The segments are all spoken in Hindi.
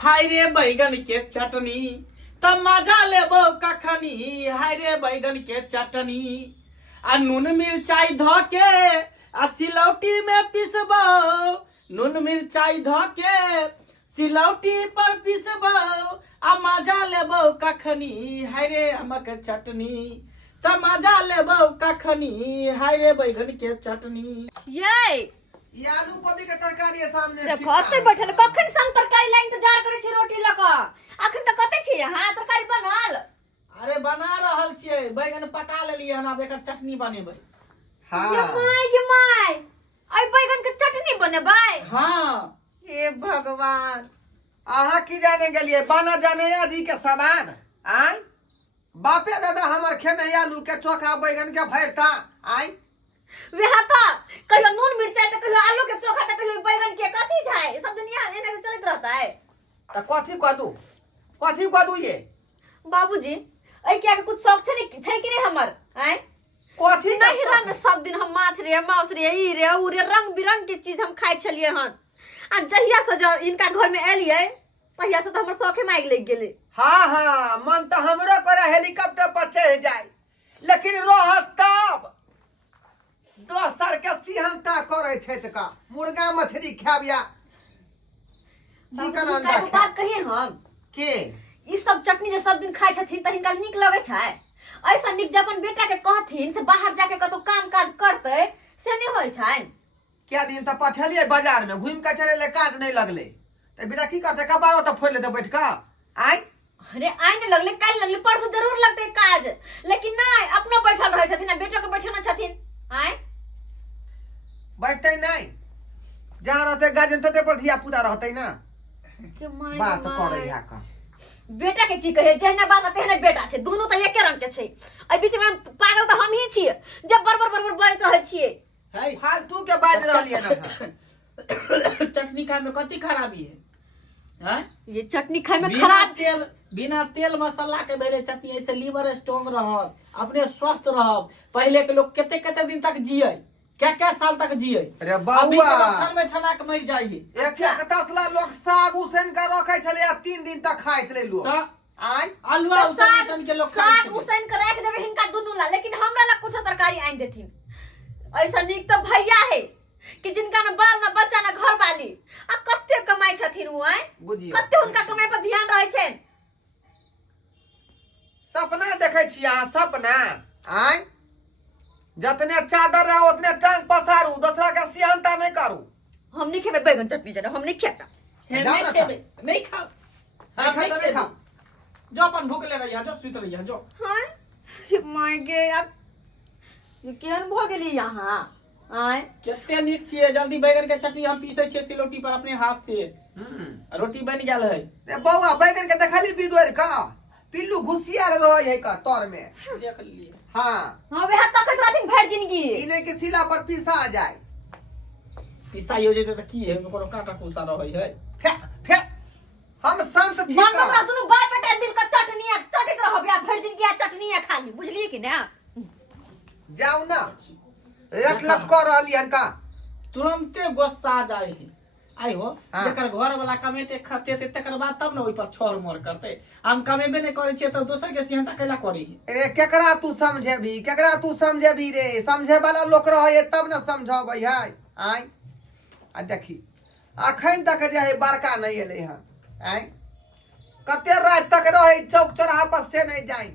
हाय रे बैगन के चटनी तब मजा लेबो कखनी। हाय रे बैगन के चटनी आ नून मिरचाई धो के आ सिलौटी में पिसबो। नून मिरचाई धो के सिलौटी पर पिसबो आ मजा लेबो कखनी। हाय रे हमक चटनी तब मजा लेबो कखनी। हाय रे बैगन के चटनी। ये आलू कोबी के तरकारी है सामने। देखो कते बैठल कखन सम तरकारी ला इंतजार करे छी रोटी ल क। अखन त कते छी हां तरकारी बनल। अरे बना रहल छियै बैगन पका लेलियै हन अब एकर चटनी बनेबै। हां ये माय आई बैगन के चटनी बनेबै। हां हे भगवान आहा की जाने गेलिए बना जाने आदि के सामान आय बापे दादा हमर खेने आलू के चोखा बैगन के भरता आय वेहा था कहियो नून मिर्चाई त कहियो आलू के चोखा त कहियो बैगन के कथि छै सब दुनिया एने से चलत रहता है। त कथि कदू ये बाबूजी ऐ क्या के कुछ शौक छै कि रे हमर हैं कथि नहीं रंग सब दिन हम माछ रे मांस रे ई रे उ रे रंग बिरंग के चीज हम खाइ छलिए हन आ जहिया से जो इनका घर में एलिए तहिया से तो हमर शौखे माइग लग गेले। हां मन त हमरो करे हेलीकॉप्टर पर चढ़ जाए लेकिन रहत तब दोसर के सिहनता करे छै त का मुर्गा मछली खाबिया चिकन अंडा का बात कहिए हम के ई सब चटनी जे सब दिन खाइ छथिन त हिनका नीक लगे छै। ऐसा नीक जे अपन बेटा के कहथिन से बाहर जाके कतो काम काज करते से नहीं होय छै। क्या दिन त पठलिए बाजार में घूम के चले काज नहीं लगले त बेटा की करते कबारो त फोड़ लेते बैठ के आय। अरे आइ नहीं लगले काल लगले परसों जरूर लगते काज लेकिन नहीं अपनो बैठल रहे छथिन बेटो के बैठे में छथिन आय बैठते नहीं जहाँ रहते गार्जियन तते पर धिया पुता रहते ना के माय बात करे या का बेटा के की कहे जहने बाबा तेहने बेटा छै दोनों त एके रंग के छै। ए बीच में पागल त हम ही छियै जब बरबर बाजत रहे छियै। है फालतू के बाज रहलिए ना चटनी खाए में कथी खराबी है हैं? ये चटनी खाए में बिना खराब तेल बिना तेल मसाला के भेले चटनी ऐसे लीवर स्ट्रांग रहत अपने स्वस्थ रहब। पहले के लोग केते केते दिन तक जिए क्या साल तक जिए। अरे अभी बाबुआ के क्षण में छना के मर जाइए। एक से तसला लोग साग उसन के रखे छले आ 3 दिन तक खाइ छले लोग तो आय आलूआ उसन के लोग खाइ साग उसन के रख देबे हिनका दुनू ला लेकिन हमरा ला कुछ तरकारी आइन देथिन। ऐसा नीक तो भैया है कि जिनका न बाल न बच्चा न घर वाली आ कते कमाई छथिन उ आय बुझियो कते उनका कमाई पर ध्यान रहे छै। सपना देखे छी अहाँ सपना आय जतने चादर रहे उतने टांग पसारू दूसरा का सिहनता नहीं करू। हम नहीं खेबे बैगन चटनी जरा हम नहीं खाता। नहीं खेबे नहीं खाओ नहीं खा नहीं खा जो अपन भूख ले रही है जो सुत रही है जो। हां माय गे अब ये केहन भ गेली यहां आय केते नीक छिए जल्दी बैगन के चटनी हम पीसे छिए सिलौटी पर अपने हाथ से रोटी बन गेल है। रे बौआ बैगन के देखली बिदोर का पिल्लू घुसियाल रहे है का तोर में देख लिए। हां हां वे हाथ तकत रहथिन भर जिंदगी इने के सिला पर पिसा जाए पिसाई हो जेते त की है कोनो कांटा कुसा रहे है। फे फे हम संत छी मन का हमरा दुनु बाप बेटा मिल के चटनी चटत रहब या भर जिंदगी चटनी खाली बुझलिए कि ना। जाऊ ना एक लट कर रहली हन का तुरंते गुस्सा आ जाए है। आई हो हाँ। जेकर घर वाला कमेटे खते ते तकर बाद तब न ओइ पर छोर मोर करते। हम कमेबे नहीं करे छिए त दोसर के सिहनता कैला करी है। रे केकरा तू समझे भी रे समझे वाला लोग रहे तब न समझबै है आय आ देखी अखन तक जे है बड़का नहीं एले है आय कते रात तक रहे चौक चौराहा पर से नहीं जाई।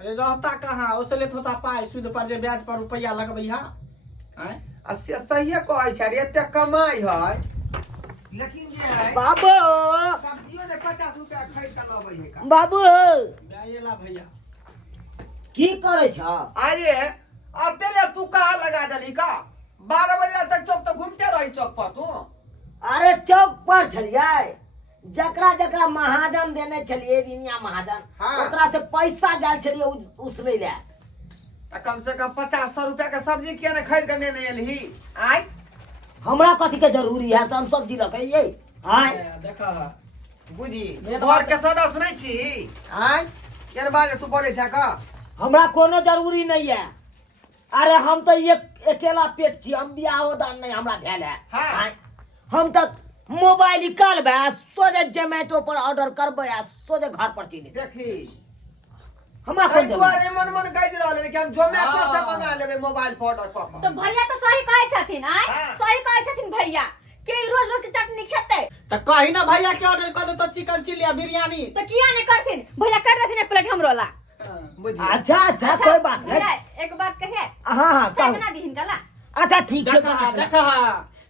अरे रहता कहाँ ओसे लेत होता पाई सूद पर जे ब्याज पर रुपया लगबै हा हैं। अस्सी सही कहै छै रे एते कमाई है लेकिन जे है बाबू सब्जियों ने 50 रुपया खरीद के लबै है का बाबू गायला भैया की करे छ अरे अतेले तू कहाँ लगा दली का 12 बजे तक चौक तो घूमते रही चौक पर तू। अरे चौक पर छलिए जकरा जकरा महाजन देने छलिए दिनिया महाजन हाँ। ओकरा से पैसा गेल छलिए उसने ले कम से कम 50-100 रुपया के सब्जी किया ने खरीद के नहीं एलही आय हमरा कथी के जरूरी है सब सब्जी रखिए आय देखा बुझी घर के सदस्य नहीं छी आय केन बाजे तू बोले छ का हमरा कोनो जरूरी नहीं है। अरे हम तो ये अकेला पेट छी हम बियाहो दान नहीं हमरा भेल है हाँ। आय हम तो मोबाइल निकालबे सोझे जोमेटो पर ऑर्डर करबे आ सोझे घर पर चली देखी हमरा कई कोन जरूरत? दुआरे मन गई रहले कि हम जोमेटो से मंगा लेबे मोबाइल पर ऑर्डर क तो भैया तो सही कहे छथिन आय हाँ। सही कहे छथिन भैया के रोज रोज के चटनी खेते तो कही ना भैया के ऑर्डर कर दो तो चिकन चिली या बिरयानी। तो किया नहीं करथिन भैया कर देथिन एक प्लेट हमरो ला। बुझिए अच्छा अच्छा कोई बात भैया नहीं। एक बात कहे हाँ हाँ चाय कहू। बना दी हिनका ला। अच्छा ठीक है देखा देखा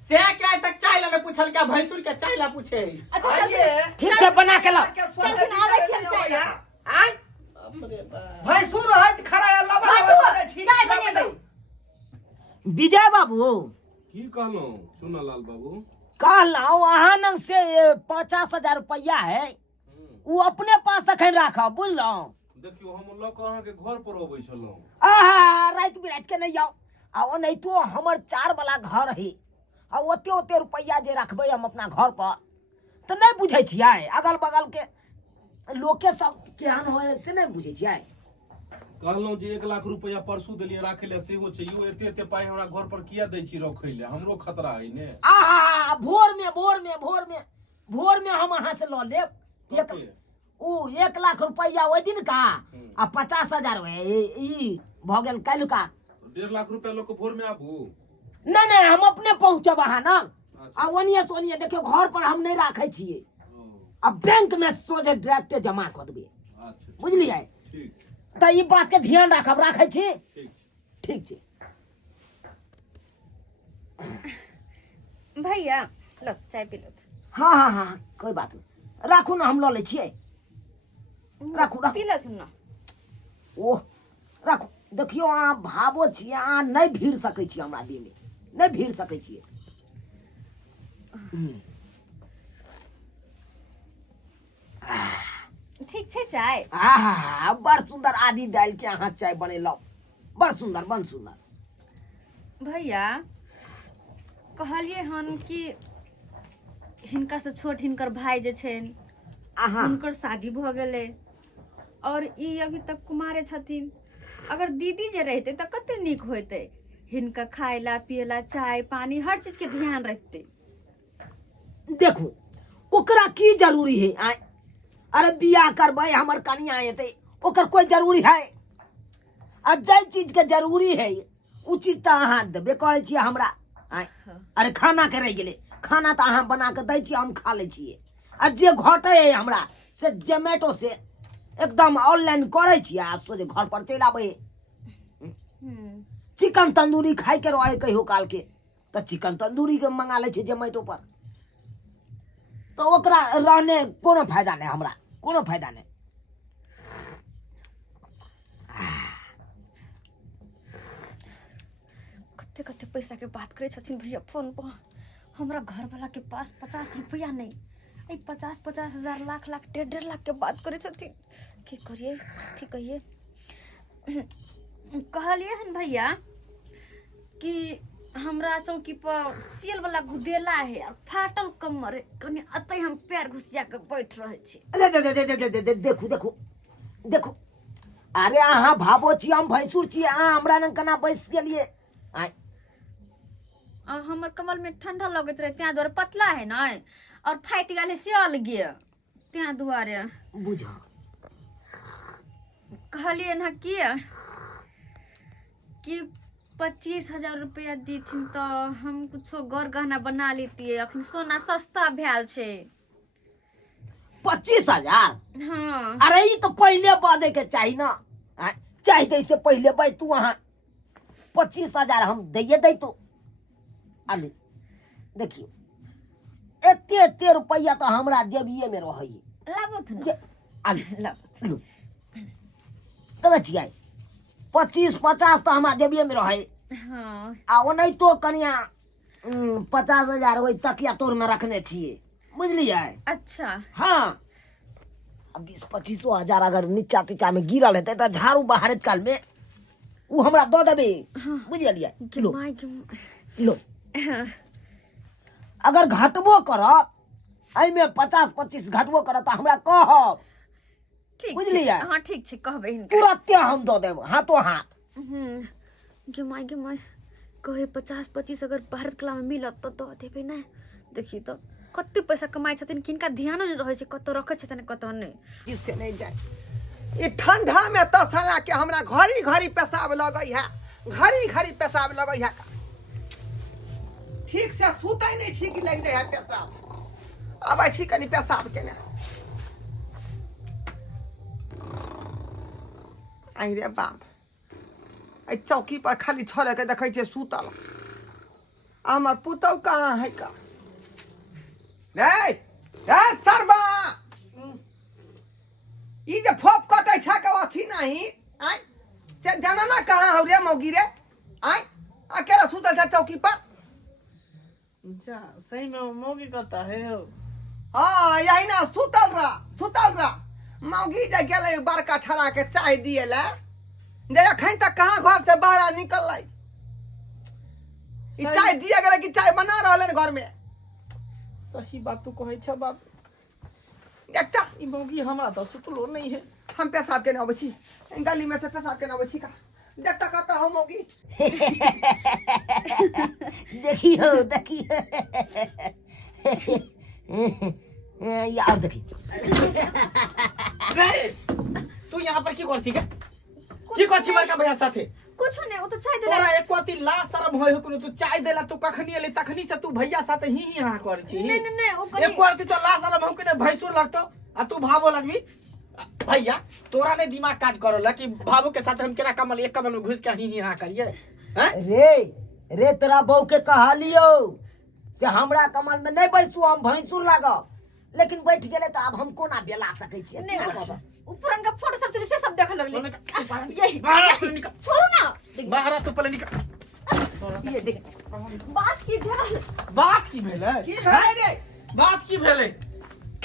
से क्या तक चाय ला पूछल क्या भैंसुर के चाय ला पूछे। अच्छा आइए ठीक से बना के लाओ। चल आवे छी हम चाय ला। आय भैंसुर रहत खड़ा अल्लाह बाबू, बाबा ठीक चाय लाबे बनेबै। लो। विजय बाबू की कहलौं चुनालाल बाबू? कहलौं अहाँ नंग से 50,000 रुपया है वो अपने पास अखन राखब बुझलौं। देखियो हम लऽ कऽ अहाँके घर पर अबै छलौं। आहा रात बिरात के नहीं आओ आओ नहीं तो हमर 4 वाला घर है आ ओते ओते रुपया जे रखबै हम अपना घर पर तो नहीं बुझे छियै अगल बगल के लोग के सब केहन होय से नहीं बुझे छियै। कहलौं जे 1 लाख रुपया परसू देलियै राखै ले सेहो छै यो एते एते पाइ हमरा घर पर किया दै छी रखै ले हमरो खतरा है ने। आहा भोर में हम अहाँ से लऽ लेब एक कते? उ 1 लाख रुपया ओइ दिन का आ 50,000 ई भ गेल कल का। 1.5 लाख रुपया लऽ कऽ भोर में आबू। नहीं हम अपने पहुंचब अहाँ न आ ओनिए सोनिए देखियो घर पर हम नहीं राखै छियै अब बैंक में सोझे डायरेक्ट जमा कर देबे अच्छा बुझलियै। ठीक तो ई बात के ध्यान राखब राखै छी ठीक। ठीक छै। भैया लो चाय पी लो। हाँ कोई बात नहीं राखू ना हम लऽ लै छियै राखू पी लो तुम ना। ओह राखू देखियो अहाँ भावो छियै अहाँ नहीं भीड़ सकै छी हमरा देह में नहीं भीड़ सकै छियै। ठीक छै चाय। आहा बड़ सुंदर आदि डाल के अहाँ चाय बनेलौ बड़ सुंदर बड़ सुंदर। भैया कहलिए हन कि हिनका से छोट हिनकर भाई जे छन आहा हुनकर शादी भ गेलै और ई अभी तक कुमारे छथिन। अगर दीदी जे रहते तो कते नीक होते हिनका खायला पियला चाय पानी हर चीज के ध्यान रखते। देखो ओकरा की जरूरी है आय अरे बियाह करबै हमर कनिया एते ओकर कोई जरूरी है आ जे चीज के जरूरी है उ चीज तो अहाँ देबे करै छियै हमरा आय। अरे खाना के रह गेलै खाना तो अहाँ बना के दै छियै हम खा लै छियै आ जे घटै है हमरा से जोमेटो से एकदम ऑनलाइन करै छियै आ सोझे घर पर चलि आबै है। चिकन तंदूरी खाइ के रहे कहियो काल के तो चिकन तंदूरी के मंगा लै छै जोमेटो पर तो ओकरा रहने कोनो फायदा नहीं हमरा कोनो फायदा नहीं। कते कते पैसा के बात करे छथिन भैया फोन पर। हमरा घर वाला के पास 50 रुपया नहीं आई 50 हजार लाख 1.5 लाख के बात करे छथिन। की करिए ठीक कहिए। कहलिए हन भैया कि हमरा चौकी पर सेल वाला गुदेला है और फाटल कमर है कनी अतै हम पैर घुसिया के बैठ रहे छी। देखू देखू देखू अरे अहाँ भाबो छी हम भैंसुर छी अहाँ हमरा न कना बैस गेलिए आय। हमर कमल में ठंडा लगत रहे त्या द्वारे पतला है ना और फाट गेल सियल गे त्या द्वारे बुझ कहलिए ना कि 25,000 रुपया दीथिन तो हम कुछो गौर गहना बना लेती अखन सोना सस्ता भेल छे। 25,000 हाँ अरे ई तो पहले बाजे के चाहिए ना आय चाहिए से पहले भाई तू अहाँ 25,000 हम दैये दै तो अरे देखियो एते रुपया तो हमरा जेबिए में रहे लाबत जे ना अरे लाबत लो कहे छियै 25-50 तो हमरा जेबिए में रहे हाँ आ ओ नहीं तो कनिया 50,000 वही तकिया तोर में रखने छिए बुझलियै। अच्छा हाँ अब 20-25 हजार अगर नीचा तीचा में गिरल हेतै तो झाड़ू बहारत काल में उ हमरा दऽ देबे बुझलियै। लो लो अगर घटबो करत एहि में 50-25 घटबो करत तो हमरा कहब ठीक बुझलियै। हाँ ठीक छे कहबे हिनका तुरंते हम दऽ देब हाथों हाथ। गे माय कहे 50-25 अगर भारत कला में मिलत तो दे देबे ना। देखी तो कते पैसा कमाइ छथिन किनका ध्यान नहीं रहे छै कतो रखे छथिन कतो नहीं इससे नहीं जाए ये ठंडा में तो साला के हमरा घड़ी घड़ी पेशाब लगई है घड़ी घड़ी पेशाब लगई है ठीक से सुतै नहीं ठीक लग जाए है पेशाब अब ऐसी कनी पेशाब केने आई रे बाप आई चौकी पर खाली छोड़े के देखै छै सुतल हमर पुतौ कहाँ है का रे सरबा ई जे फोप कटै छै के अथी नहीं आय से जाना ना कहाँ हो रे मौगी रे आय अकेला सुतल छै चौकी पर जा सही में मौगी कहता है हो हाँ यही ना सुतल रहा मौगी जे गेलै बड़का छड़ा के चाय दिए ले जे अखन तक कहाँ घर से बाहर निकल ई चाय दिए गेलै कि चाय बना रहले घर में सही बात तू कहै छ बाप देखता ई मौगी हमरा तो सुतलो नहीं है हम पेशाब के अबै छी गली में से पेशाब के अबै छी का देखता कहता हम मौगी देखियो यार देखी रे तू यहाँ पर की कर छी के की कर छी बड़का भैया साथे कुछ नहीं वो तो चाय दे तोरा एक कोती ला शर्म होय हो तू चाय देला तू कखनी एली तखनी से तू भैया साथे ही यहाँ कर छी नहीं वो एक कोती तो ला शर्म हो के भैंसुर लगतो आ तू भावो लगबी भैया तोरा ने दिमाग काज करल कि भावो के साथ हम केना कमल एक कमल में घुस के ही यहाँ करिए हैं रे तोरा बहू के कहा लियो से हमरा कमल में नहीं बैसू हम भैंसुर लागब लेकिन बैठ गेले तो अब हम कोना बेला सकै छियै नहीं ऊपर का फोटो सब चली से सब देख लगले यही बाहर निकल छोड़ू ना बाहर तू पहले निकल ये देख बात की भेल बात की भेलै की भेलै रे बात की भेलै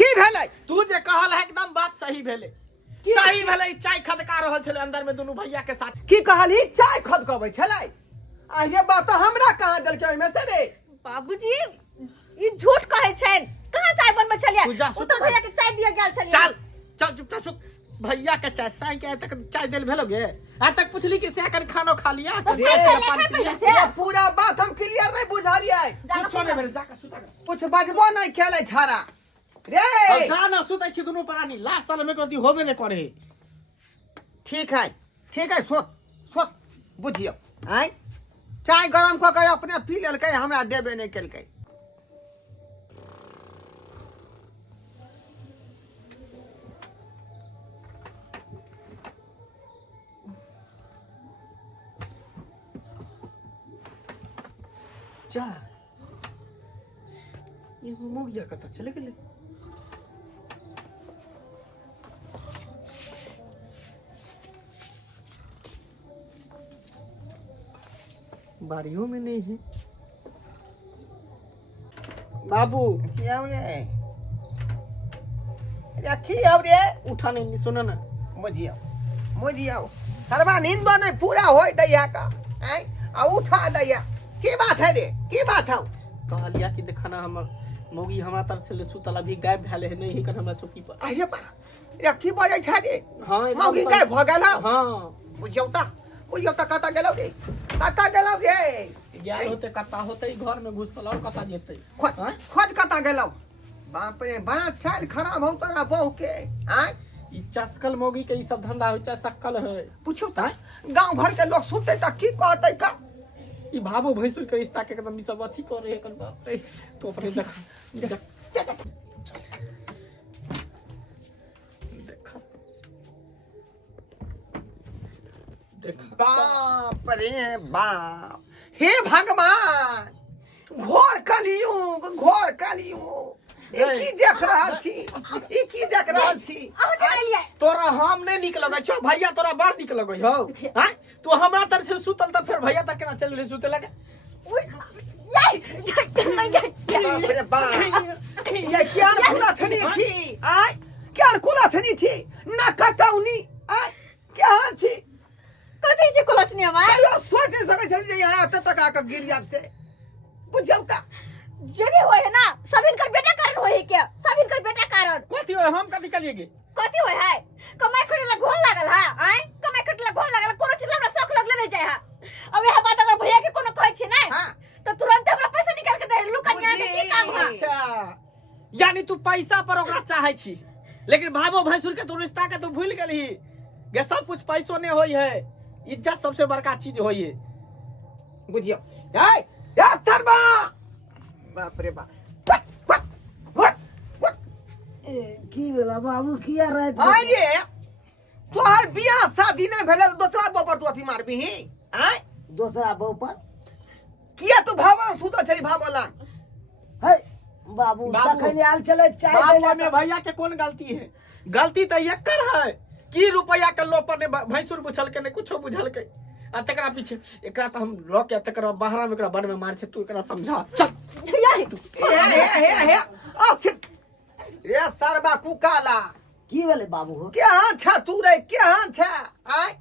की भेलै तू जे कहल है एकदम बात सही भेलै सही भेलै चाय खदका रहल छले अंदर में दोनों भैया के साथ की कहली चाय खदकबै छलै आ ये बात हमरा कहाँ देलकै ओइमे से रे बाबूजी ई झूठ कहै छन कहां चाय बनबै छलियै तू जा ओ तो भैया के चाय दिया गेल छलियै चल चल चुपचाप सुत भैया के चाय साई के तक चाय देल भेलोगे आ तक पूछली कि से कन खानो खा लिया ये पूरा बात हम क्लियर नहीं बुझालियै कुछ नहीं भेल जाके सुता कुछ बजबो नहीं खेलै छाड़ा रे जा ना सुतै छी दोनों प्राणी लास्ट साल में कथी होबे नहीं करे ठीक है सोच बुझियो आय चाय गरम क के अपने पी लेलकै हमरा देबे नहीं केलकै जा ये मोगिया कत चले गेले बारियों में नहीं है बाबू किया रे रखी अब रे उठा नहीं सुना ना बुझियो सरवा नींद नहीं पूरा होय दैया का आय आ उठा दैया की बात है रे की बात है कहलिया कि देखना हमर मोगी हमरा तरफ से सुतल अभी गायब भेले है नहीं कर हमरा चौकी पर अरे बा रखी बजै छै रे हां मौगी गायब भ गेल हां बुझियो त कता गेलौ रे ज्ञान होते कता होते घर में घुसल और कता जेते खोज कता गेलौ बाप रे बड़ा चाल खराब हो तोरा बहू के आय ई चस्कल मोगी के ई सब धंधा होय छै सक्कल है पूछो त गांव भर के लोग सुनते त की कहतै का ई भाबो भैंसुर के रिश्ता के एकदम ई सब अथी करे है कन बाप रे तो अपने देख बाप रे बाप हे भगवान घोर कलियुग की देख रहल थी तोरा हम नहीं निक लगै छौ भैया तोरा बड़ निक लगै हौ हैं तू हमरा तरफ से सुतल त फिर भैया तक केना चल रे सुते लगे बाप रे बाप ये क्या खुला छनी थी आय क्या खुला छनी थी ना कटौनी आय क्या थी कथी जे कोलचनी हमार अरे सोच सके चल जे यहाँ तक आके गिर जाते बुझौ का जे भी होय है ना सब इनकर बेटा कारण होय है क्या सब इनकर बेटा कारण कथी होय हम कथी कलिएगे कथी होय है कमाई खटेला घोल लागल है आय कमाई खटेला घोल लागल कोनो चीज हमरा शौक लगले नहीं जाय है अब यह बात अगर भैया के कोनो कहै छी नै हां तो तुरंत हमरा पैसा निकाल के दे लुका के की काम है अच्छा यानी तू पैसा पर ओकरा चाहे छी, लेकिन भावो भैंसुर के तू रिश्ता के तू भूल गेली। गे सब कुछ पैसों ने होई है, इज्जत सबसे बड़का चीज होई है, बुझियो। शर्मा बाप रे बाप। की भेला बाबू किया रहे आइए तोहर बियाह शादी नहीं भेले दूसरा बापर तू अथी मारबी ही आय दूसरा बहू पर किया तू भावन सुतो छई भावला है बाबू तखन आल चले चाय बाबू देला में भैया के कौन गलती है? गलती तो ये कर है कि रुपया के लोपर ने भैंसुर बुझल के ने कुछो बुझल के आ तकरा पीछे एकरा तो हम रॉक के तकरा बाहर में एकरा बन में मार छे। तू एकरा समझा चल हे अस्थित रे सरबा कुकाला की भेले बाबू हो? क्या छा तू रे क्या छा आय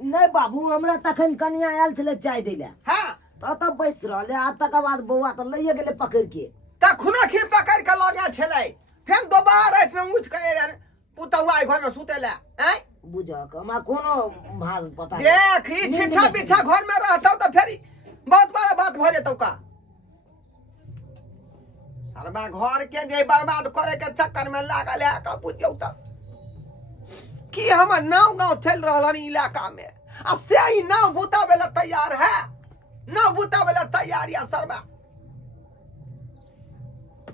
नहीं बाबू हमरा तखन कनिया आयल छले चाय देला हां त बैस रहले आ तकर बाद बौआ तो लइए गेले पकड़ के त खुना खी पकड़ के लगे छले फिर दोबारा रात में उठ के यार पुतवा घर में सुतेला आय बुझ के हमरा कोनो भाज पता देख ई छिछा बिछा घर में रहतौ त फेरी बहुत बड़ा बात भ जेतौ का। सरबा घर के जे बर्बाद करे के चक्कर में लागल है का पूछौ त कि हमर नाव गांव चल रहलन इलाका में आ से ही नाव बुतावे ला तैयार है, नाव बुतावे ला तैयार या सरबा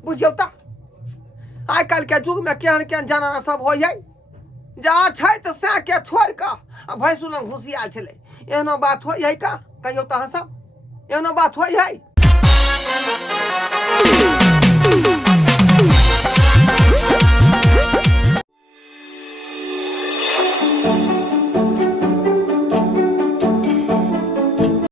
बुझौ त आइ काल के युग में केहन केहन जानवर सब होय है जा छै त से के छोड़ का आ भैंसु लंग घुसियाल छले एहनो बात होय है का कहियो त सब एहनो बात होय है।